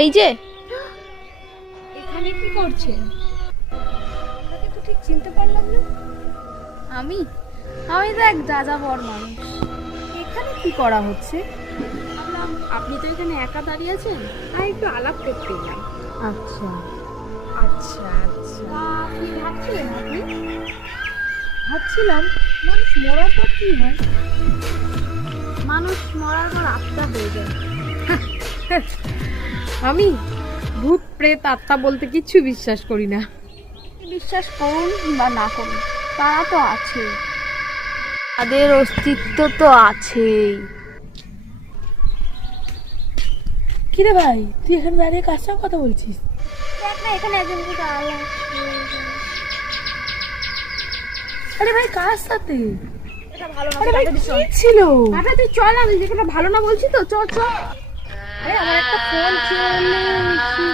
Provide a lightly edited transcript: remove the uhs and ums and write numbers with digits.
এই যে এখানে কি করছেন? আপনাকে তো ঠিক চিনতে পারলাম না। আমি আমি তো এক যাযাবর মানুষ। এখানে কি করা হচ্ছে? ভাবলাম আপনি তো এখানে একা দাঁড়িয়ে আছেন, আর একটু আলাপ করতে এলাম। আচ্ছা আচ্ছা আচ্ছা, কি ভাবছিলেন আপনি? ভাবছিলাম মানুষ মরার পর কি হয়। মানুষ মরার পর আত্মা হয়ে যায়। আমি ভূত প্রেত আত্মা বলতে কিচ্ছু বিশ্বাস করি না। বিশ্বাস করুন বা না করুন, তারা তো আছে, তাদের অস্তিত্ব তো আছেই। কিরে ভাই, তুই এখানে দাঁড়িয়ে কার সঙ্গে কথা বলছিস? দেখ না, এখানে একজন থেকে আলো। আরে ভাই, কার সাথে? এটা ভালো না, আরে ভাই, তাড়াতাড়ি চল। কি ছিল? আরে তুই চল, আমি যেখানে ভালো না বলছি তো, চল চল। আরে আমার একটা ফোন চলে এসেছে।